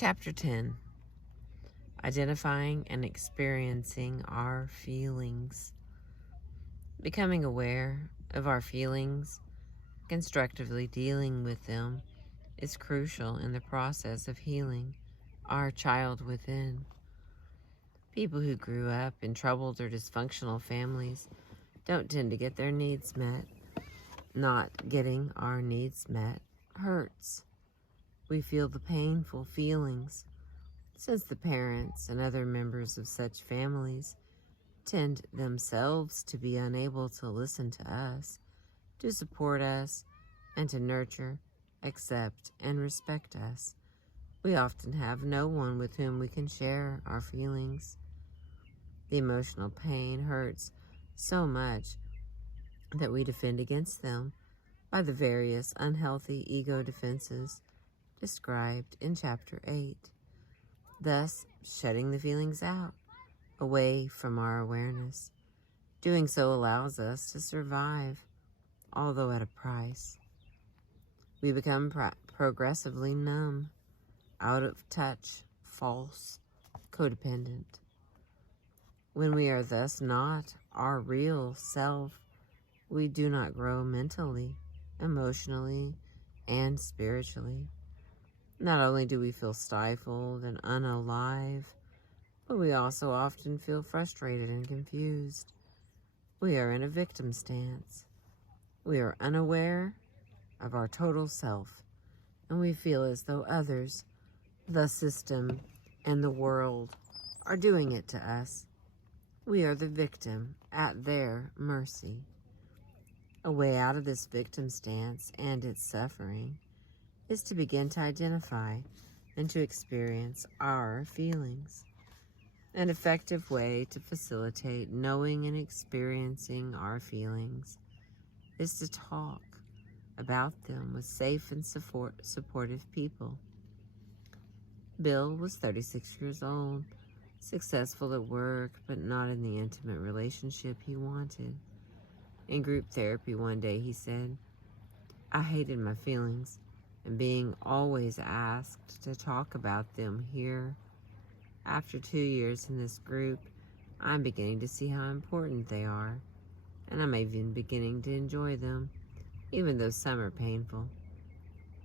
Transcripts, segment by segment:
Chapter 10. Identifying and experiencing our feelings. Becoming aware of our feelings, constructively dealing with them, is crucial in the process of healing our child within. People who grew up in troubled or dysfunctional families don't tend to get their needs met. Not getting our needs met hurts. We feel the painful feelings, since the parents and other members of such families tend themselves to be unable to listen to us, to support us, and to nurture, accept, and respect us. We often have no one with whom we can share our feelings. The emotional pain hurts so much that we defend against them by the various unhealthy ego defenses described in Chapter 8, thus shutting the feelings out, away from our awareness. Doing so allows us to survive, although at a price. We become progressively numb, out of touch, false, codependent. When we are thus not our real self, we do not grow mentally, emotionally, and spiritually. Not only do we feel stifled and unalive, but we also often feel frustrated and confused. We are in a victim stance. We are unaware of our total self, and we feel as though others, the system, and the world are doing it to us. We are the victim at their mercy. A way out of this victim stance and its suffering is to begin to identify and to experience our feelings. An effective way to facilitate knowing and experiencing our feelings is to talk about them with safe and supportive people. Bill was 36 years old, successful at work, but not in the intimate relationship he wanted. In group therapy one day, he said, "I hated my feelings and being always asked to talk about them here. After 2 years in this group, I'm beginning to see how important they are, and I'm even beginning to enjoy them, even though some are painful.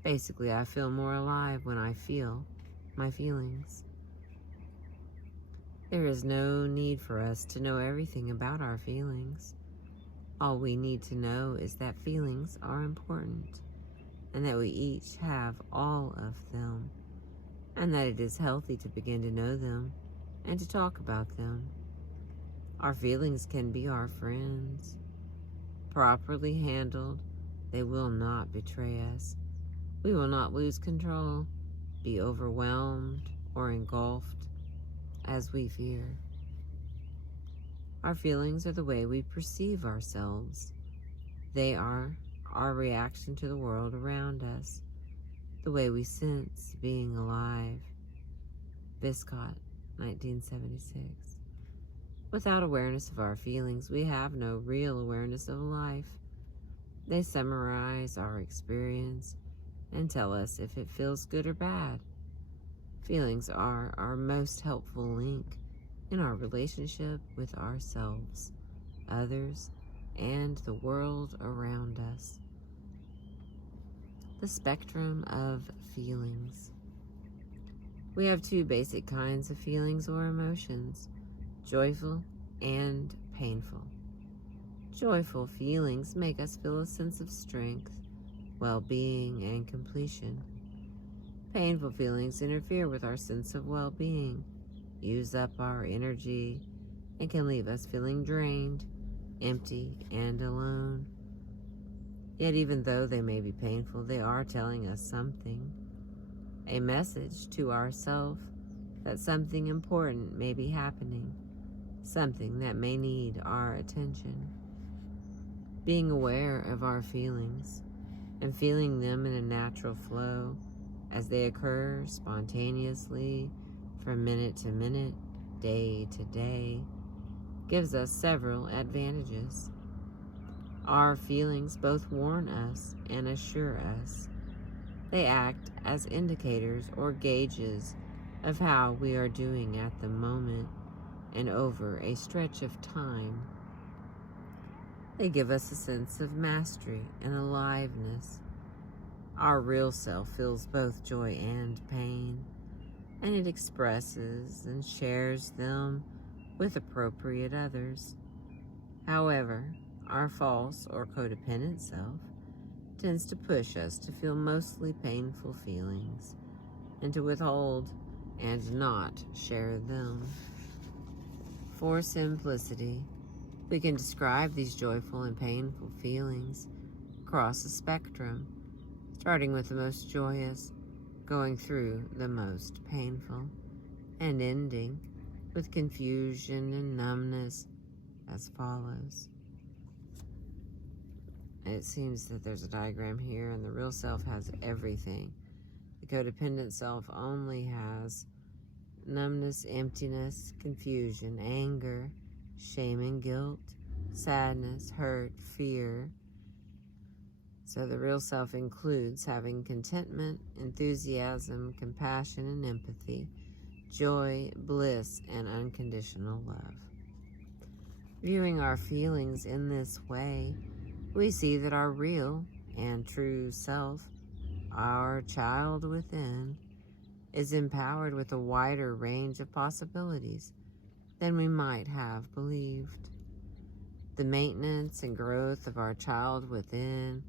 Basically, I feel more alive when I feel my feelings." There is no need for us to know everything about our feelings. All we need to know is that feelings are important, and that we each have all of them, and that it is healthy to begin to know them and to talk about them. Our feelings can be our friends. Properly handled, they will not betray us. We will not lose control, be overwhelmed, or engulfed as we fear. Our feelings are the way we perceive ourselves. They are our reaction to the world around us, the way we sense being alive. Viscott, 1976. Without awareness of our feelings, we have no real awareness of life. They summarize our experience and tell us if it feels good or bad. Feelings are our most helpful link in our relationship with ourselves, others, and the world around us. The spectrum of feelings. We have two basic kinds of feelings or emotions, joyful and painful. Joyful feelings make us feel a sense of strength, well-being, and completion. Painful feelings interfere with our sense of well-being, use up our energy, and can leave us feeling drained, empty, and alone. Yet even though they may be painful, they are telling us something, a message to ourselves that something important may be happening, something that may need our attention. Being aware of our feelings and feeling them in a natural flow as they occur spontaneously from minute to minute, day to day, gives us several advantages. Our feelings both warn us and assure us. They act as indicators or gauges of how we are doing at the moment and over a stretch of time. They give us a sense of mastery and aliveness. Our real self feels both joy and pain, and it expresses and shares them with appropriate others. However, our false or codependent self tends to push us to feel mostly painful feelings and to withhold and not share them. For simplicity, we can describe these joyful and painful feelings across a spectrum, starting with the most joyous, going through the most painful, and ending with confusion and numbness as follows. It seems that there's a diagram here, and the real self has everything. The codependent self only has numbness, emptiness, confusion, anger, shame and guilt, sadness, hurt, fear. So the real self includes having contentment, enthusiasm, compassion and empathy, joy, bliss, and unconditional love. Viewing our feelings in this way, we see that our real and true self, our child within, is empowered with a wider range of possibilities than we might have believed. The maintenance and growth of our child within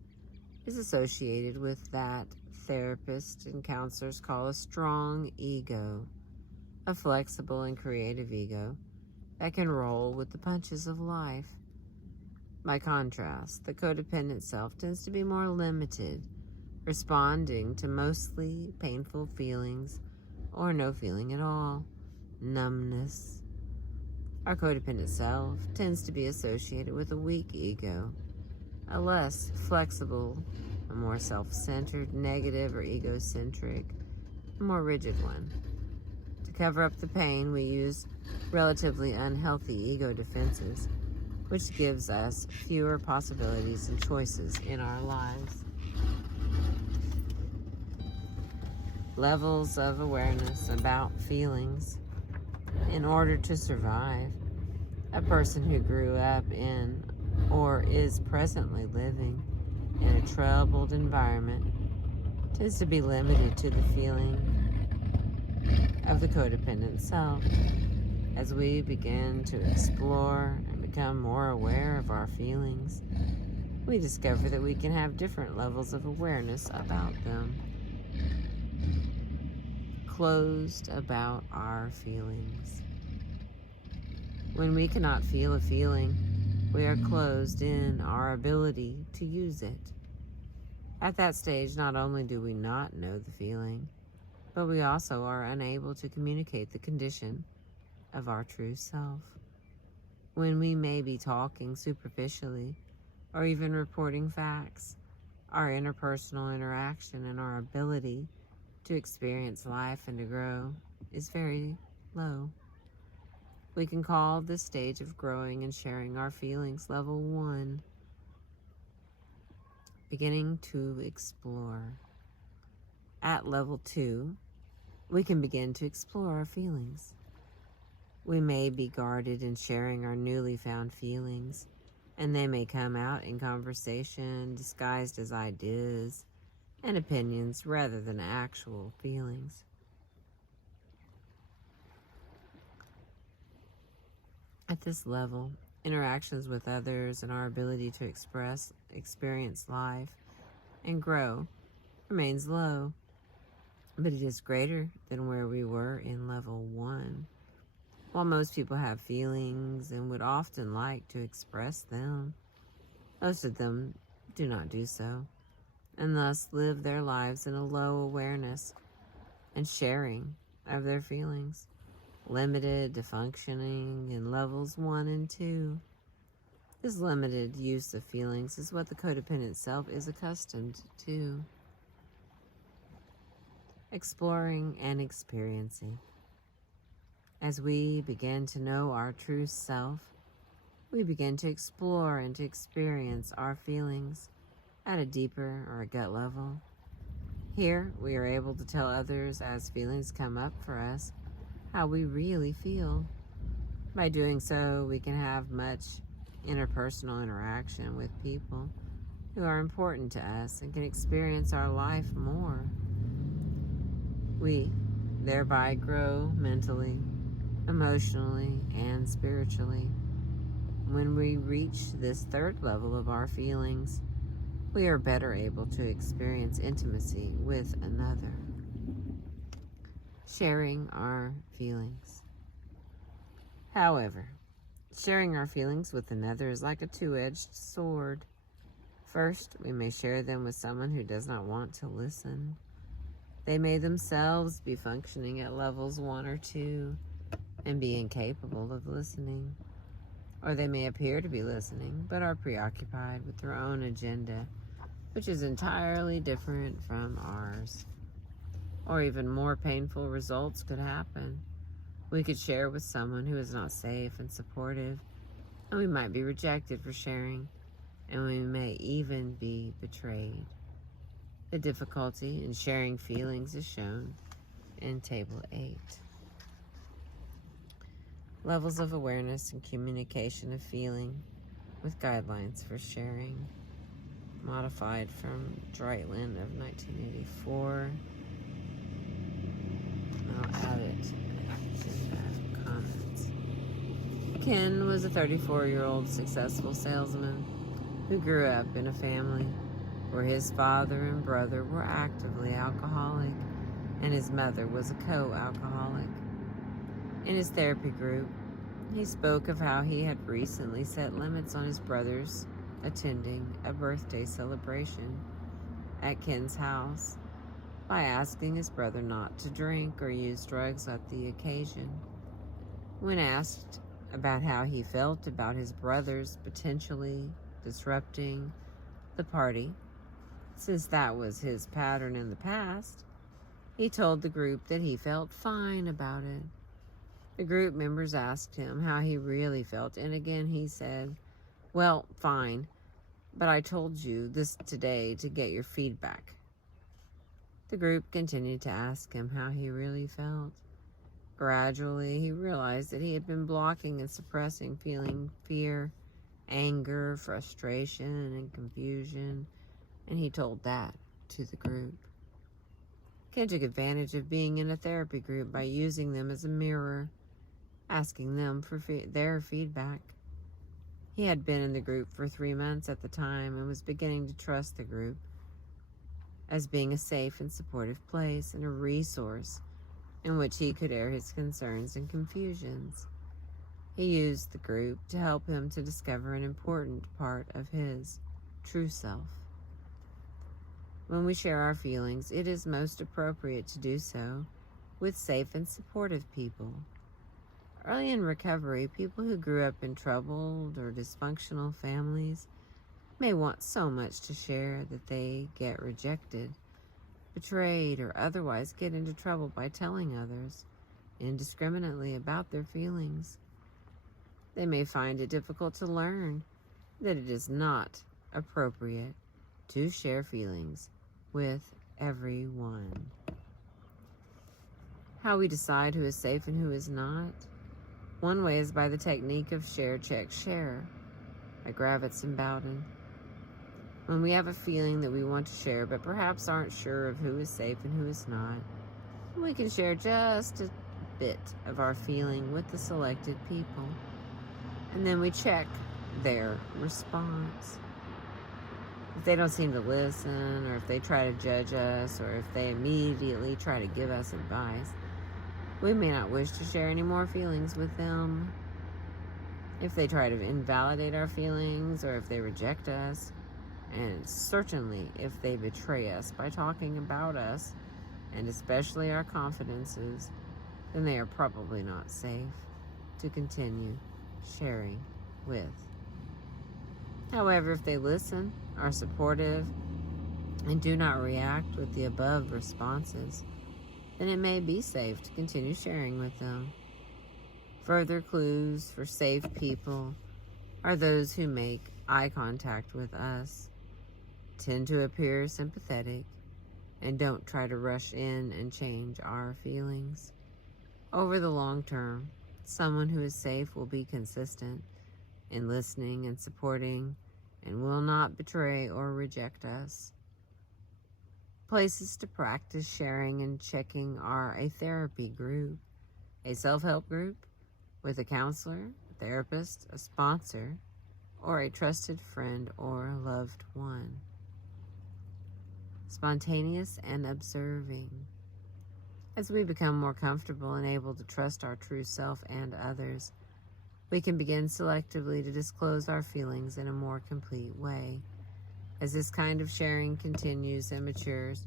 is associated with that therapists and counselors call a strong ego, a flexible and creative ego that can roll with the punches of life. By contrast, the codependent self tends to be more limited, responding to mostly painful feelings or no feeling at all, numbness. Our codependent self tends to be associated with a weak ego, a less flexible, a more self-centered, negative, or egocentric, a more rigid one. To cover up the pain, we use relatively unhealthy ego defenses, which gives us fewer possibilities and choices in our lives. Levels of awareness about feelings. In order to survive, a person who grew up in or is presently living in a troubled environment tends to be limited to the feeling of the codependent self. As we begin to explore and become more aware of our feelings, we discover that we can have different levels of awareness about them. Closed about our feelings. When we cannot feel a feeling, we are closed in our ability to use it. At that stage, not only do we not know the feeling, but we also are unable to communicate the condition of our true self. When we may be talking superficially or even reporting facts, our interpersonal interaction and our ability to experience life and to grow is very low. We can call this stage of growing and sharing our feelings level 1, beginning to explore. At level 2, we can begin to explore our feelings. We may be guarded in sharing our newly found feelings, and they may come out in conversation disguised as ideas and opinions rather than actual feelings. At this level, interactions with others and our ability to experience life, and grow remains low, but it is greater than where we were in level 1. While most people have feelings and would often like to express them, most of them do not do so, and thus live their lives in a low awareness and sharing of their feelings, limited to functioning in levels 1 and 2. This limited use of feelings is what the codependent self is accustomed to. Exploring and experiencing. As we begin to know our true self, we begin to explore and to experience our feelings at a deeper or a gut level. Here, we are able to tell others as feelings come up for us how we really feel. By doing so, we can have much interpersonal interaction with people who are important to us and can experience our life more. We thereby grow mentally, emotionally, and spiritually. When we reach this third level of our feelings, we are better able to experience intimacy with another. Sharing our feelings. However, sharing our feelings with another is like a two-edged sword. First, we may share them with someone who does not want to listen. They may themselves be functioning at levels 1 or 2 and be incapable of listening. Or they may appear to be listening, but are preoccupied with their own agenda, which is entirely different from ours. Or even more painful results could happen. We could share with someone who is not safe and supportive, and we might be rejected for sharing, and we may even be betrayed. The difficulty in sharing feelings is shown in Table 8. Levels of awareness and communication of feeling with guidelines for sharing, modified from Dreitland of 1984. I'll add it in the comments. Ken was a 34-year-old successful salesman who grew up in a family where his father and brother were actively alcoholic and his mother was a co-alcoholic. In his therapy group, he spoke of how he had recently set limits on his brothers attending a birthday celebration at Ken's house by asking his brother not to drink or use drugs at the occasion. When asked about how he felt about his brothers potentially disrupting the party, since that was his pattern in the past, he told the group that he felt fine about it. The group members asked him how he really felt, and again he said, "Well, fine, but I told you this today to get your feedback." The group continued to ask him how he really felt. Gradually, he realized that he had been blocking and suppressing feeling fear, anger, frustration, and confusion, and he told that to the group. Ken took advantage of being in a therapy group by using them as a mirror, asking them for their feedback. He had been in the group for 3 months at the time and was beginning to trust the group as being a safe and supportive place and a resource in which he could air his concerns and confusions. He used the group to help him to discover an important part of his true self. When we share our feelings, it is most appropriate to do so with safe and supportive people. Early in recovery, people who grew up in troubled or dysfunctional families may want so much to share that they get rejected, betrayed, or otherwise get into trouble by telling others indiscriminately about their feelings. They may find it difficult to learn that it is not appropriate to share feelings with everyone. How we decide who is safe and who is not. One way is by the technique of share, check, share by Gravitz and Bowden. When we have a feeling that we want to share but perhaps aren't sure of who is safe and who is not, we can share just a bit of our feeling with the selected people, and then we check their response. If they don't seem to listen, or if they try to judge us, or if they immediately try to give us advice, we may not wish to share any more feelings with them. If they try to invalidate our feelings, or if they reject us, and certainly if they betray us by talking about us, and especially our confidences, then they are probably not safe to continue sharing with. However, if they listen, are supportive, and do not react with the above responses, then it may be safe to continue sharing with them. Further clues for safe people are those who make eye contact with us, tend to appear sympathetic, and don't try to rush in and change our feelings. Over the long term, someone who is safe will be consistent in listening and supporting and will not betray or reject us. Places to practice sharing and checking are a therapy group, a self-help group with a counselor, a therapist, a sponsor, or a trusted friend or loved one. Spontaneous and observing. As we become more comfortable and able to trust our true self and others, we can begin selectively to disclose our feelings in a more complete way. As this kind of sharing continues and matures,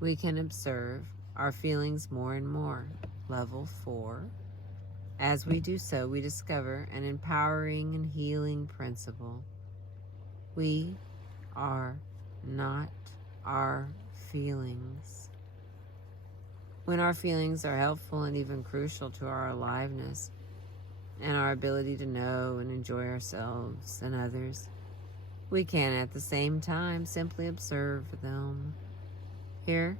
we can observe our feelings more and more. Level 4. As we do so, we discover an empowering and healing principle. We are not our feelings. When our feelings are helpful and even crucial to our aliveness and our ability to know and enjoy ourselves and others, we can at the same time simply observe them. Here,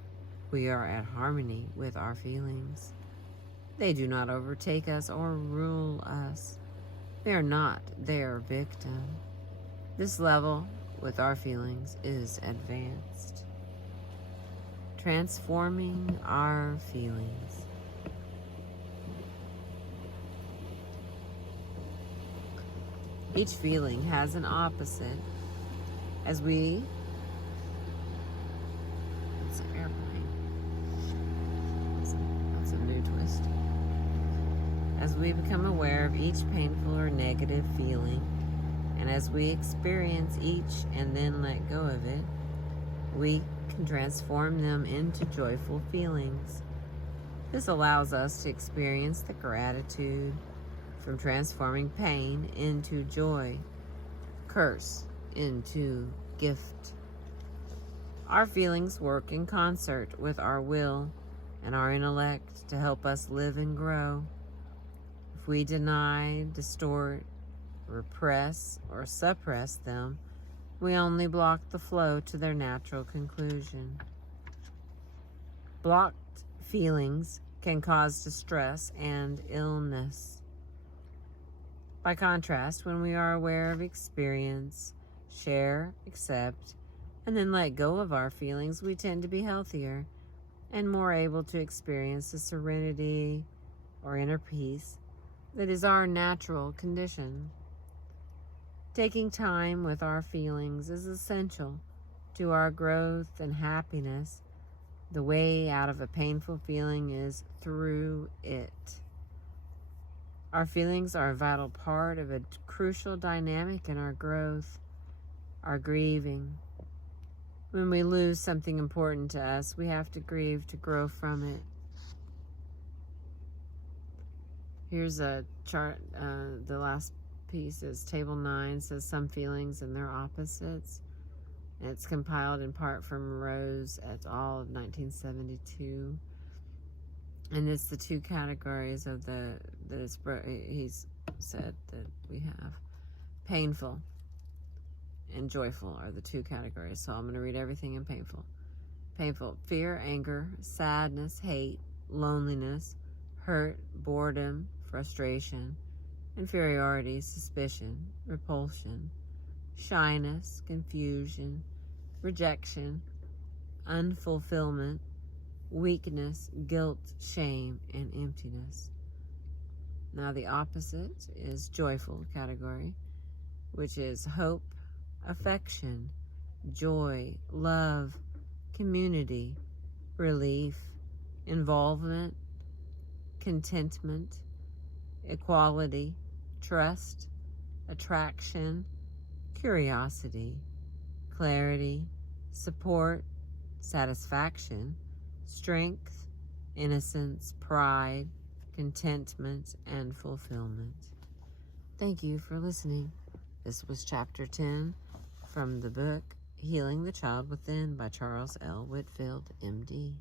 we are at harmony with our feelings. They do not overtake us or rule us. We are not their victim. This level with our feelings is advanced. Transforming our feelings. Each feeling has an opposite. As we... It's an airplane. That's a new twist. As we become aware of each painful or negative feeling, and as we experience each and then let go of it, we can transform them into joyful feelings. This allows us to experience the gratitude from transforming pain into joy, curse into gift. Our feelings work in concert with our will and our intellect to help us live and grow. If we deny, distort, repress, or suppress them, we only block the flow to their natural conclusion. Blocked feelings can cause distress and illness. By contrast, when we are aware of experience, share, accept, and then let go of our feelings, we tend to be healthier and more able to experience the serenity or inner peace that is our natural condition. Taking time with our feelings is essential to our growth and happiness. The way out of a painful feeling is through it. Our feelings are a vital part of a crucial dynamic in our growth, our grieving. When we lose something important to us, we have to grieve to grow from it. Here's a chart. The last piece is Table 9, says some feelings and their opposites. And it's compiled in part from Rose et al. Of 1972. And it's the two categories of he's said that we have. Painful and joyful are the two categories. So I'm going to read everything in painful. Painful: fear, anger, sadness, hate, loneliness, hurt, boredom, frustration, inferiority, suspicion, repulsion, shyness, confusion, rejection, unfulfillment, weakness, guilt, shame, and emptiness. Now the opposite is joyful category, which is hope, affection, joy, love, community, relief, involvement, contentment, equality, trust, attraction, curiosity, clarity, support, satisfaction, strength, innocence, pride, contentment, and fulfillment. Thank you for listening. This was Chapter 10 from the book Healing the Child Within by Charles L. Whitfield, MD.